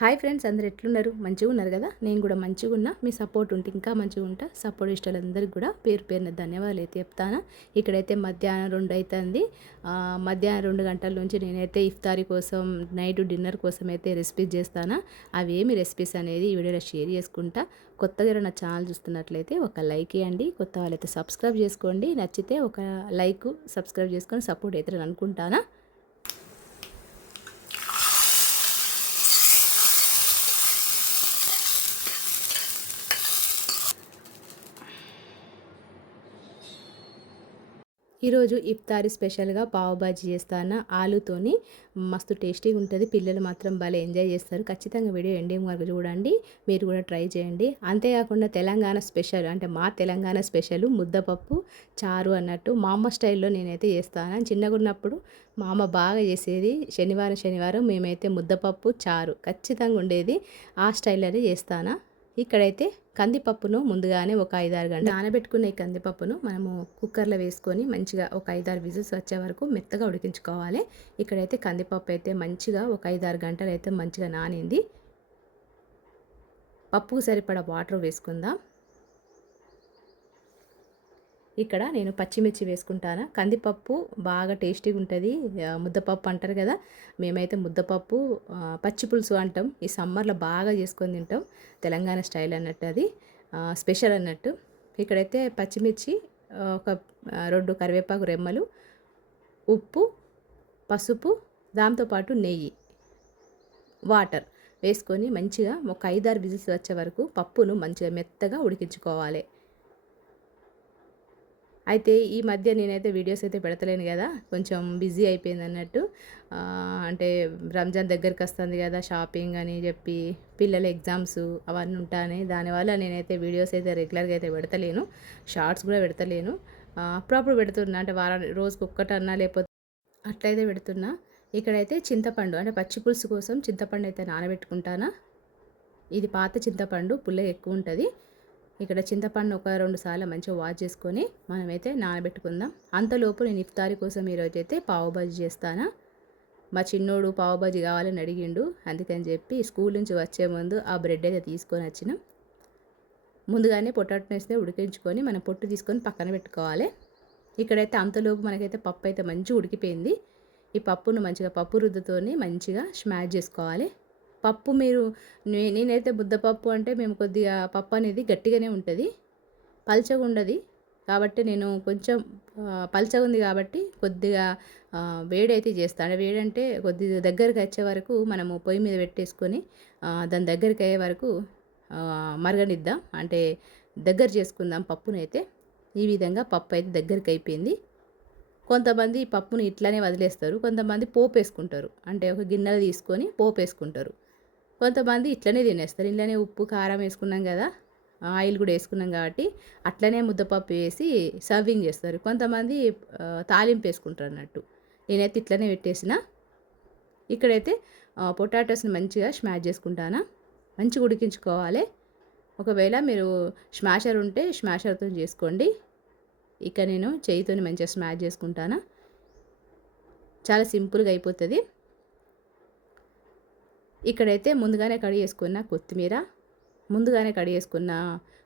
Hi friends, అందరు ఎట్లున్నారు? మంచిగా ఉన్నారు కదా? నేను కూడా మంచిగా ఉన్నా. మీ సపోర్ట్ ఉంటే ఇంకా మంచిగా ఉంటా. సపోర్ట్ ఇష్టాలందరికీ కూడా పేరు పేరున ధన్యవాదాలు అయితే చెప్తాను. ఇక్కడైతే మధ్యాహ్నం 2 అవుతుంది. మధ్యాహ్నం 2 గంటల నుంచి నేనైతే ఇఫ్తారీ కోసం నైట్ డిన్నర్ కోసం అయితే రెసిపీస్ చేస్తాను. అవి ఏమి రెసిపీస్ అనేది ఈ వీడియోలో షేర్ చేసుకుంటా. కొత్తగా నా ఛానల్ చూస్తున్నట్లయితే ఒక లైక్ ఇవ్వండి. కొత్త వాళ్ళైతే సబ్స్క్రైబ్ చేసుకోండి. నచ్చితే ఒక లైక్ సబ్స్క్రైబ్ చేసుకొని సపోర్ట్ అవుతారని అనుకుంటానా. ఈరోజు ఇఫ్తారీ స్పెషల్గా పావు బాజీ చేస్తాను. ఆలుతోని మస్తు టేస్టీగా ఉంటుంది. పిల్లలు మాత్రం భలే ఎంజాయ్ చేస్తారు. ఖచ్చితంగా వీడియో ఎండింగ్ వరకు చూడండి. మీరు కూడా ట్రై చేయండి. అంతేకాకుండా తెలంగాణ స్పెషల్ అంటే మా తెలంగాణ స్పెషల్ ముద్దపప్పు చారు అన్నట్టు మా అమ్మ స్టైల్లో నేనైతే చేస్తాను. చిన్నగా ఉన్నప్పుడు మా అమ్మ బాగా చేసేది. శనివారం మేమైతే ముద్దపప్పు చారు ఖచ్చితంగా ఉండేది. ఆ స్టైల్లోనే చేస్తాను. ఇక్కడైతే కందిపప్పును ముందుగానే ఒక 5-6 గంటలు నానబెట్టుకునే కందిపప్పును మనము కుక్కర్లో వేసుకొని మంచిగా ఒక 5-6 విజిల్స్ వచ్చే వరకు మెత్తగా ఉడికించుకోవాలి. ఇక్కడైతే కందిపప్పు అయితే మంచిగా ఒక 5-6 గంటలు అయితే మంచిగా నానింది. పప్పుకు సరిపడా వాటర్ వేసుకుందాం. ఇక్కడ నేను పచ్చిమిర్చి వేసుకుంటాను. కందిపప్పు బాగా టేస్టీగా ఉంటుంది. ముద్దపప్పు అంటారు కదా, మేమైతే ముద్దపప్పు పచ్చి పులుసు అంటాం. ఈ సమ్మర్లో బాగా చేసుకొని తింటాం. తెలంగాణ స్టైల్ అన్నట్టు అది స్పెషల్ అన్నట్టు. ఇక్కడైతే పచ్చిమిర్చి, ఒక 2 కరివేపాకు రెమ్మలు, ఉప్పు, పసుపు, దాంతోపాటు నెయ్యి, వాటర్ వేసుకొని మంచిగా ఒక 5-6 విజిల్స్ వచ్చే వరకు పప్పును మంచిగా మెత్తగా ఉడికించుకోవాలి. అయితే ఈ మధ్య నేనైతే వీడియోస్ అయితే పెడతలేను కదా, కొంచెం బిజీ అయిపోయింది అన్నట్టు. అంటే రంజాన్ దగ్గరికి వస్తుంది కదా, షాపింగ్ అని చెప్పి పిల్లల ఎగ్జామ్స్ అవన్నీ ఉంటాయి. దానివల్ల నేనైతే వీడియోస్ అయితే రెగ్యులర్గా అయితే పెడతలేను. షార్ట్స్ కూడా పెడతలేను. అప్పుడప్పుడు పెడుతున్నా, అంటే రోజుకి ఒక్కటన్నా లేకపోతే అట్లయితే పెడుతున్నా. ఇక్కడైతే చింతపండు అంటే పచ్చి పులుసు కోసం చింతపండు అయితే నానబెట్టుకుంటానా. ఇది పాత చింతపండు, పుల్ల ఎక్కువ ఉంటుంది. ఇక్కడ చింతపండు ఒక 2 సార్లు మంచిగా వాష్ చేసుకొని మనమైతే నానబెట్టుకుందాం. అంతలోపు నేను ఇఫ్తారీ కోసం ఈరోజైతే పావుబాజీ చేస్తాను. మా చిన్నోడు పావుబాజీ కావాలని అడిగిండు. అందుకని చెప్పి స్కూల్ నుంచి వచ్చే ముందు ఆ బ్రెడ్ అయితే తీసుకొని వచ్చినాం. ముందుగానే పొటాటోస్ని ఉడికించుకొని మనం పొట్టు తీసుకొని పక్కన పెట్టుకోవాలి. ఇక్కడైతే అంతలోపు మనకైతే పప్పు అయితే మంచిగా ఉడికిపోయింది. ఈ పప్పును మంచిగా పప్పు రుద్దుతోని మంచిగా స్మాష్ చేసుకోవాలి. పప్పు మీరు నేనైతే ముద్దపప్పు అంటే మేము కొద్దిగా పప్పు అనేది గట్టిగానే ఉంటుంది, పల్చగా ఉండదు. కాబట్టి నేను కొంచెం పల్చగా ఉంది కాబట్టి కొద్దిగా వేడైతే చేస్తాను. వేడంటే కొద్దిగా దగ్గరికి వచ్చే వరకు మనము పొయ్యి మీద పెట్టేసుకొని దాని దగ్గరికి అయ్యే వరకు మరగనిద్దాం, అంటే దగ్గర చేసుకుందాం పప్పునైతే. ఈ విధంగా పప్పు అయితే దగ్గరికి అయిపోయింది. కొంతమంది ఈ పప్పుని ఇట్లానే వదిలేస్తారు, కొంతమంది పోపు వేసుకుంటారు. అంటే ఒక గిన్నెలు తీసుకొని పోపు వేసుకుంటారు. కొంతమంది ఇట్లనే తినేస్తారు. ఇట్లనే ఉప్పు కారం వేసుకున్నాం కదా, ఆయిల్ కూడా వేసుకున్నాం కాబట్టి అట్లనే ముద్దపప్పు వేసి సర్వింగ్ చేస్తారు. కొంతమంది తాలింపు వేసుకుంటారు అన్నట్టు. నేనైతే ఇట్లనే పెట్టేసిన. ఇక్కడైతే పొటాటోస్ని మంచిగా స్మాష్ చేసుకుంటాను. మంచిగా ఉడికించుకోవాలి. ఒకవేళ మీరు స్మాషర్ ఉంటే స్మాషర్తో చేసుకోండి. ఇక నేను చేయితో మంచిగా స్మాష్ చేసుకుంటాను. చాలా సింపుల్గా అయిపోతుంది. ఇక్కడైతే ముందుగానే కడిగి వేసుకున్న కొత్తిమీర, ముందుగానే కడిగి వేసుకున్న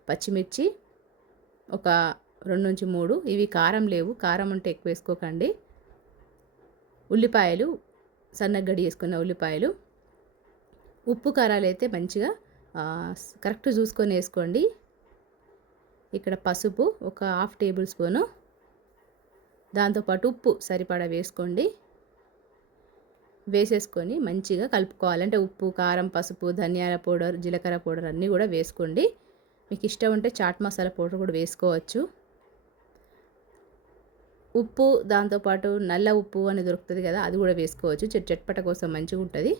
పచ్చిమిర్చి ఒక 2-3, ఇవి కారం లేవు, కారం ఉంటే ఎక్కువ వేసుకోకండి. ఉల్లిపాయలు సన్నగా గడి వేసుకున్న ఉల్లిపాయలు, ఉప్పు కారాలు అయితే మంచిగా కరెక్ట్ చూసుకొని వేసుకోండి. ఇక్కడ పసుపు ఒక 1/2 టేబుల్ స్పూను, దాంతోపాటు ఉప్పు సరిపడా వేసుకోండి. వేసేసుకొని మంచిగా కలుపుకోవాలి. అంటే ఉప్పు, కారం, పసుపు, ధనియాల పౌడర్, జీలకర్ర పౌడర్ అన్నీ కూడా వేసుకోండి. మీకు ఇష్టం ఉంటే చాట్ మసాలా పౌడర్ కూడా వేసుకోవచ్చు. ఉప్పు, దాంతోపాటు నల్ల ఉప్పు అని దొరుకుతుంది కదా, అది కూడా వేసుకోవచ్చు. చట్పట కోసం మంచిగా ఉంటుంది.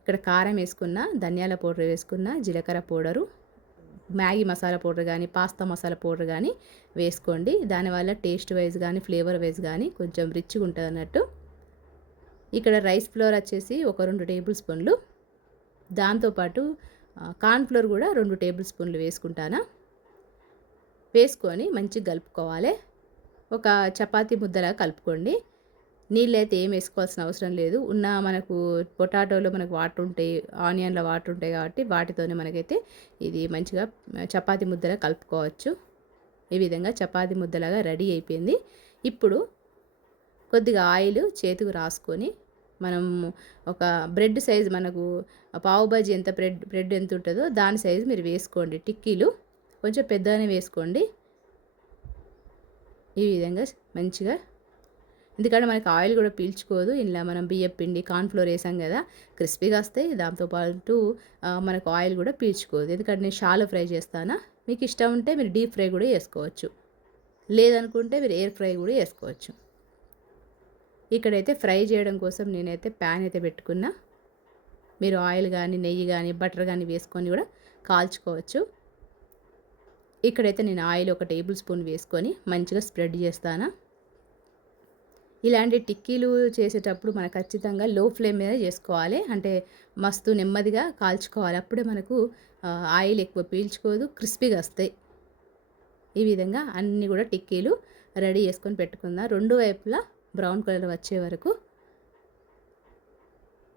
ఇక్కడ కారం వేసుకున్న, ధనియాల పౌడర్ వేసుకున్న, జీలకర్ర పౌడరు, మ్యాగీ మసాలా పౌడర్ కానీ పాస్తా మసాలా పౌడర్ కానీ వేసుకోండి. దానివల్ల టేస్ట్ వైజ్ కానీ ఫ్లేవర్ వైజ్ కానీ కొంచెం రిచ్గా ఉంటుంది అన్నట్టు. ఇక్కడ రైస్ ఫ్లోర్ వచ్చేసి ఒక 2 టేబుల్ స్పూన్లు, దాంతోపాటు కార్న్ఫ్లోర్ కూడా 2 టేబుల్ స్పూన్లు వేసుకుంటాను. వేసుకొని మంచిగా కలుపుకోవాలి. ఒక చపాతీ ముద్దలా కలుపుకోండి. నీళ్ళైతే ఏం వేసుకోవాల్సిన అవసరం లేదు. మనకు పొటాటోలో మనకు వాటర్ ఉంటాయి, ఆనియన్‌లో వాటర్ ఉంటాయి కాబట్టి వాటితోనే మనకైతే ఇది మంచిగా చపాతీ ముద్దలా కలుపుకోవచ్చు. ఈ విధంగా చపాతీ ముద్దలాగా రెడీ అయిపోయింది. ఇప్పుడు కొద్దిగా ఆయిల్ చేతికి రాసుకొని మనం ఒక బ్రెడ్ సైజ్ మనకు పావు బాజీ ఎంత బ్రెడ్ ఎంత ఉంటుందో దాని సైజు మీరు వేసుకోండి. టిక్కీలు కొంచెం పెద్దగానే వేసుకోండి. ఈ విధంగా మంచిగా, ఎందుకంటే మనకి ఆయిల్ కూడా పీల్చుకోదు. ఇలా మనం బియ్యం పిండి కార్న్‌ఫ్లోర్ వేసాం కదా, క్రిస్పీగా వస్తాయి. దాంతోపాటు మనకు ఆయిల్ కూడా పీల్చుకోదు. ఎందుకంటే నేను షాలో ఫ్రై చేస్తానా. మీకు ఇష్టం ఉంటే మీరు డీప్ ఫ్రై కూడా చేసుకోవచ్చు, లేదనుకుంటే మీరు ఎయిర్ ఫ్రై కూడా చేసుకోవచ్చు. ఇక్కడైతే ఫ్రై చేయడం కోసం నేనైతే ప్యాన్ అయితే పెట్టుకున్నా. మీరు ఆయిల్ కానీ నెయ్యి కానీ బటర్ కానీ వేసుకొని కూడా కాల్చుకోవచ్చు. ఇక్కడైతే నేను ఆయిల్ 1 టేబుల్ స్పూన్ వేసుకొని మంచిగా స్ప్రెడ్ చేస్తాను. ఇలాంటి టిక్కీలు చేసేటప్పుడు మనకు ఖచ్చితంగా లో ఫ్లేమ్ మీద చేసుకోవాలి. అంటే మస్తు నెమ్మదిగా కాల్చుకోవాలి. అప్పుడే మనకు ఆయిల్ ఎక్కువ పీల్చుకోదు, క్రిస్పీగా వస్తాయి. ఈ విధంగా అన్నీ కూడా టిక్కీలు రెడీ చేసుకొని పెట్టుకుందాం. 2 వైపులా బ్రౌన్ కలర్ వచ్చే వరకు.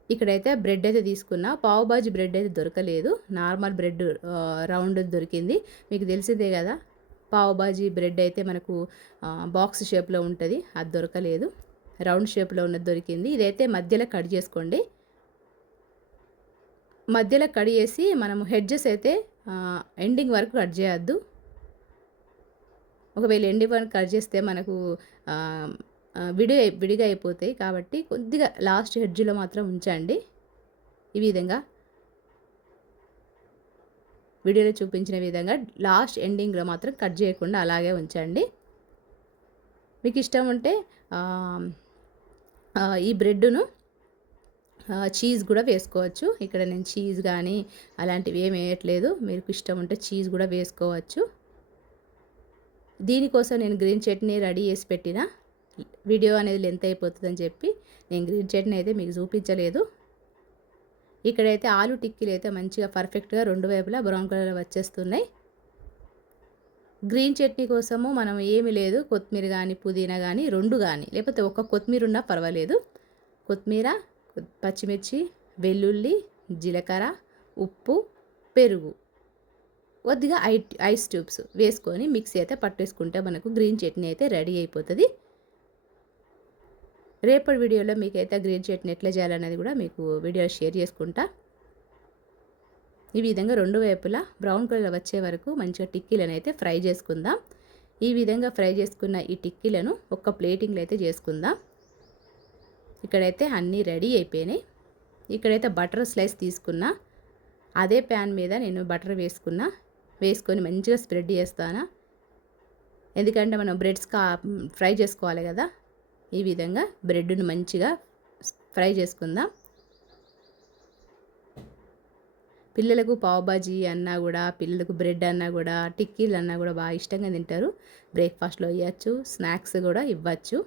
ఇక్కడైతే బ్రెడ్ అయితే తీసుకున్నా. పావు బాజీ బ్రెడ్ అయితే దొరకలేదు, నార్మల్ బ్రెడ్ రౌండ్ దొరికింది. మీకు తెలిసిందే కదా, పావు బాజీ బ్రెడ్ అయితే మనకు బాక్స్ షేప్లో ఉంటుంది, అది దొరకలేదు. రౌండ్ షేప్లో ఉన్నది దొరికింది. ఇదైతే మధ్యలో కట్ చేసుకోండి. మధ్యలో కట్ చేసి మనము హెడ్జెస్ అయితే ఎండింగ్ వరకు కట్ చేయొద్దు. ఒకవేళ ఎండింగ్ వరకు కట్ చేస్తే మనకు విడిగా అయిపోతాయి. కాబట్టి కొద్దిగా లాస్ట్ హెడ్జ్లో మాత్రం ఉంచండి. ఈ విధంగా వీడియోలో చూపించిన విధంగా లాస్ట్ ఎండింగ్లో మాత్రం కట్ చేయకుండా అలాగే ఉంచండి. మీకు ఇష్టం ఉంటే ఈ బ్రెడ్డును చీజ్ కూడా వేసుకోవచ్చు. ఇక్కడ నేను చీజ్ కానీ అలాంటివి ఏమి వేయట్లేదు. మీకు ఇష్టం ఉంటే చీజ్ కూడా వేసుకోవచ్చు. దీనికోసం నేను గ్రీన్ చట్నీ రెడీ చేసి పెట్టిన. వీడియో అనేది లెంత్ అయిపోతుందని చెప్పి నేను గ్రీన్ చట్నీ అయితే మీకు చూపించలేదు. ఇక్కడైతే ఆలు టిక్కీలు అయితే మంచిగా పర్ఫెక్ట్గా 2 వైపులా బ్రౌన్ కలర్ వచ్చేస్తున్నాయి. గ్రీన్ చట్నీ కోసము మనం ఏమీ లేదు, కొత్తిమీర కానీ పుదీనా కానీ 2 కానీ, లేకపోతే ఒక కొత్తిమీర ఉన్నా పర్వాలేదు. కొత్తిమీర, పచ్చిమిర్చి, వెల్లుల్లి, జీలకర్ర, ఉప్పు, పెరుగు, కొద్దిగా ఐస్ ట్యూబ్స్ వేసుకొని మిక్సీ అయితే పట్టేసుకుంటే మనకు గ్రీన్ చట్నీ అయితే రెడీ అయిపోతుంది. రేపటి వీడియోలో మీకైతే గ్రీన్ చట్నీ ఎట్లా చేయాలనేది కూడా మీకు వీడియోలో షేర్ చేసుకుంటా. ఈ విధంగా 2 వైపులా బ్రౌన్ కలర్ వచ్చే వరకు మంచిగా టిక్కీలను అయితే ఫ్రై చేసుకుందాం. ఈ విధంగా ఫ్రై చేసుకున్న ఈ టిక్కీలను ఒక ప్లేటింగ్లో అయితే చేసుకుందాం. ఇక్కడైతే అన్నీ రెడీ అయిపోయినాయి. ఇక్కడైతే బటర్ స్లైస్ తీసుకున్నా. అదే ప్యాన్ మీద నేను బటర్ వేసుకొని మంచిగా స్ప్రెడ్ చేస్తాను. ఎందుకంటే మనం ఫ్రై చేసుకోవాలి కదా. ఈ విధంగా బ్రెడ్ను మంచిగా ఫ్రై చేసుకుందాం. పిల్లలకు పావ్ బాజీ అన్నా కూడా, పిల్లలకు బ్రెడ్ అన్నా కూడా, టిక్కీలు అన్నా కూడా బాగా ఇష్టంగా తింటారు. బ్రేక్ఫాస్ట్లో ఇవ్వచ్చు, స్నాక్స్ కూడా ఇవ్వచ్చు.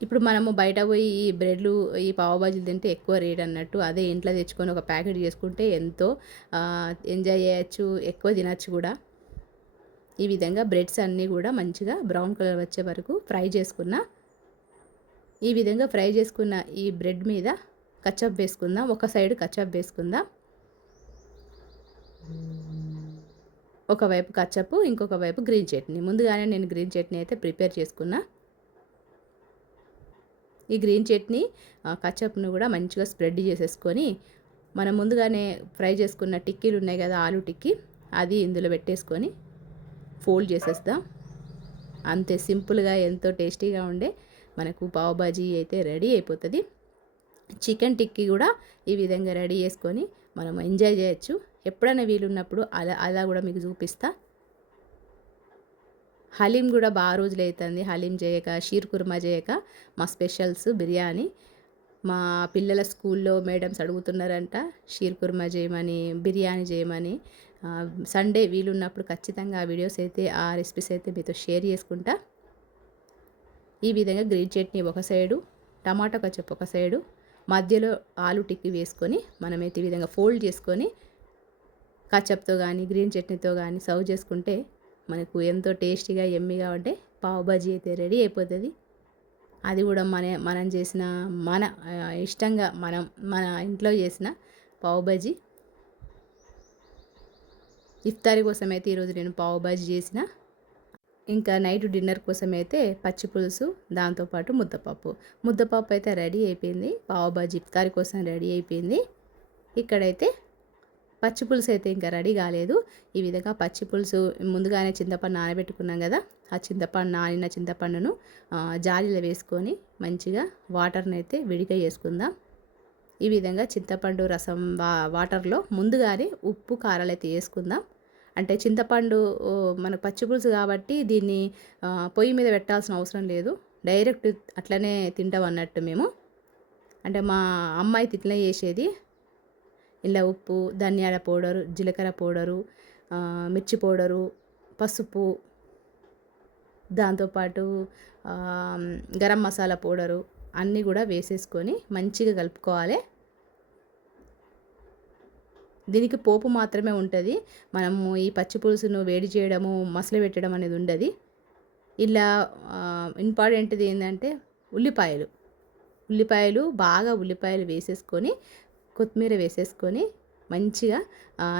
ఇప్పుడు మనము బయట పోయి ఈ బ్రెడ్లు, ఈ పావ్ బాజీలు తింటే ఎక్కువ రేట్ అన్నట్టు, అదే ఇంట్లో తెచ్చుకొని ఒక ప్యాకెట్ చేసుకుంటే ఎంతో ఎంజాయ్ చేయొచ్చు, ఎక్కువ తినచ్చు కూడా. ఈ విధంగా బ్రెడ్స్ అన్నీ కూడా మంచిగా బ్రౌన్ కలర్ వచ్చే వరకు ఫ్రై చేసుకున్నా. ఈ విధంగా ఫ్రై చేసుకున్న ఈ బ్రెడ్ మీద కచప్ వేసుకుందాం. ఒక సైడ్ కచప్ వేసుకుందాం. ఒకవైపు కచప్, ఇంకొక వైపు గ్రీన్ చట్నీ. ముందుగానే నేను గ్రీన్ చట్నీ అయితే ప్రిపేర్ చేసుకున్నా. ఈ గ్రీన్ చట్నీ కచప్ను కూడా మంచిగా స్ప్రెడ్ చేసేసుకొని మనం ముందుగానే ఫ్రై చేసుకున్న టిక్కీలు ఉన్నాయి కదా, ఆలు టిక్కీ, అది ఇందులో పెట్టేసుకొని ఫోల్డ్ చేసేస్తాం. అంతే సింపుల్గా ఎంతో టేస్టీగా ఉండే మనకు పావ్ బాజీ అయితే రెడీ అయిపోతుంది. చికెన్ టిక్కీ కూడా ఈ విధంగా రెడీ చేసుకొని మనం ఎంజాయ్ చేయొచ్చు. ఎప్పుడైనా వీలున్నప్పుడు అలా కూడా మీకు చూపిస్తా. హలీం కూడా బాగా రోజులు అవుతుంది హలీం చేయక, షీర్ కుర్మా చేయక. మా స్పెషల్స్ బిర్యానీ. మా పిల్లల స్కూల్లో మేడమ్స్ అడుగుతున్నారంట షీర్ కుర్మా చేయమని, బిర్యానీ చేయమని. సండే వీలున్నప్పుడు ఖచ్చితంగా ఆ వీడియోస్ అయితే, ఆ రెసిపీస్ అయితే మీతో షేర్ చేసుకుంటా. ఈ విధంగా గ్రీన్ చట్నీ ఒక సైడు, టమాటా కచప్ ఒక సైడు, మధ్యలో ఆలు టిక్కీ వేసుకొని మనమైతే ఈ విధంగా ఫోల్డ్ చేసుకొని కచప్తో కానీ గ్రీన్ చట్నీతో కానీ సర్వ్ చేసుకుంటే మనకు ఎంతో టేస్టీగా ఎమ్మీగా ఉంటే పావు బాజీ అయితే రెడీ అయిపోతుంది. అది కూడా మనం చేసిన మన ఇష్టంగా మన ఇంట్లో చేసిన పావు బాజీ. ఇఫ్తారీ కోసం అయితే ఈరోజు నేను పావు బాజీ చేసిన. ఇంకా నైట్ డిన్నర్ కోసం అయితే పచ్చి పులుసు, దాంతోపాటు ముద్దపప్పు అయితే రెడీ అయిపోయింది. పావు బాజీ ఇఫ్తారీ కోసం రెడీ అయిపోయింది. ఇక్కడైతే పచ్చి పులుసు అయితే ఇంకా రెడీ కాలేదు. ఈ విధంగా పచ్చి పులుసు ముందుగానే చింతపండు నానబెట్టుకున్నాం కదా, ఆ నానిన చింతపండును జాలీలో వేసుకొని మంచిగా వాటర్ని అయితే విడిగా చేసుకుందాం. ఈ విధంగా చింతపండు రసం వాటర్లో ముందుగానే ఉప్పు కారాలు అయితే వేసుకుందాం. అంటే చింతపండు మనకు పచ్చి పులుసు కాబట్టి దీన్ని పొయ్యి మీద పెట్టాల్సిన అవసరం లేదు, డైరెక్ట్ అట్లనే తింటాం అన్నట్టు మేము. అంటే మా అమ్మాయి ఇట్లా చేసేది. ఇలా ఉప్పు, ధనియాల పౌడరు, జీలకర్ర పౌడరు, మిర్చి పౌడరు, పసుపు, దాంతోపాటు గరం మసాలా పౌడరు అన్నీ కూడా వేసేసుకొని మంచిగా కలుపుకోవాలి. దీనికి పోపు మాత్రమే ఉంటుంది. మనము ఈ పచ్చి పులుసును వేడి చేయడము, మసలు పెట్టడం అనేది ఉండదు. ఇలా ఇంపార్టెంట్ది ఏంటంటే ఉల్లిపాయలు వేసేసుకొని, కొత్తిమీర వేసేసుకొని మంచిగా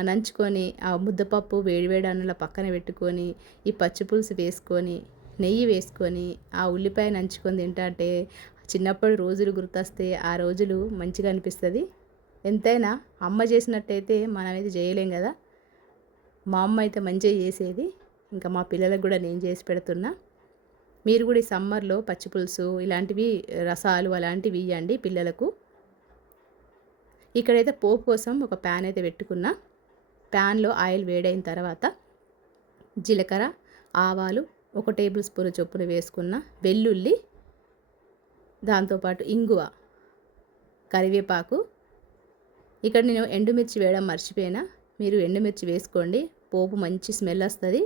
నంచుకొని, ఆ ముద్దపప్పు వేడివేడి అన్నంలో పక్కన పెట్టుకొని, ఈ పచ్చి పులుసు వేసుకొని, నెయ్యి వేసుకొని, ఆ ఉల్లిపాయ నంచుకొని తింటే చిన్నప్పటి రోజులు గుర్తొస్తే ఆ రోజులు మంచిగా అనిపిస్తుంది. ఎంతైనా అమ్మ చేసినట్టయితే మనమైతే చేయలేం కదా. మా అమ్మ అయితే మంచిగా చేసేది. ఇంకా మా పిల్లలకు కూడా నేను చేసి పెడుతున్నా. మీరు కూడా ఈ సమ్మర్లో పచ్చి పులుసు ఇలాంటివి, రసాలు అలాంటివి ఇవ్వండి పిల్లలకు. ఇక్కడైతే పోపు కోసం ఒక ప్యాన్ అయితే పెట్టుకున్నా. ప్యాన్లో ఆయిల్ వేడైన తర్వాత జీలకర్ర, ఆవాలు 1 టేబుల్ స్పూన్ చొప్పున వేసుకున్న, వెల్లుల్లి, దాంతోపాటు ఇంగువ, కరివేపాకు. ఇక్కడ నేను ఎండుమిర్చి వేయడం మర్చిపోయినా, మీరు ఎండుమిర్చి వేసుకోండి. పోపు మంచి స్మెల్ వస్తుంది,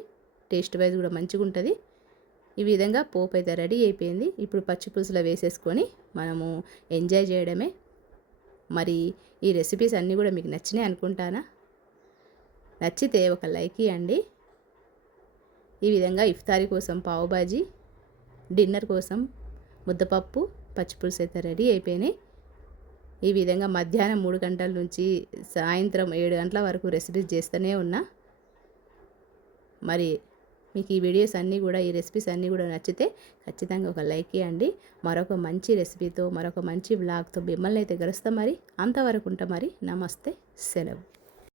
టేస్ట్ వైజ్ కూడా మంచిగా ఉంటుంది. ఈ విధంగా పోపు అయితే రెడీ అయిపోయింది. ఇప్పుడు పచ్చి పులుసులో వేసేసుకొని మనము ఎంజాయ్ చేయడమే. మరి ఈ రెసిపీస్ అన్నీ కూడా మీకు నచ్చినాయి అనుకుంటానా? నచ్చితే ఒక లైక్ ఇవ్వండి. ఈ విధంగా ఇఫ్తారీ కోసం పావు బాజీ, డిన్నర్ కోసం ముద్దపప్పు, పచ్చిపులుసు అయితే రెడీ అయిపోయినాయి. ఈ విధంగా మధ్యాహ్నం 3 గంటల నుంచి సాయంత్రం 7 గంటల వరకు రెసిపీస్ చేస్తూనే ఉన్నా. మరి మీకు ఈ వీడియోస్ అన్నీ కూడా, ఈ రెసిపీస్ అన్నీ కూడా నచ్చితే ఖచ్చితంగా ఒక లైక్ ఇవ్వండి. మరొక మంచి రెసిపీతో, మరొక మంచి వ్లాగ్తో మిమ్మల్ని అయితే కలుస్తాం. మరి అంతవరకు ఉంటా. మరి నమస్తే, సెలవు.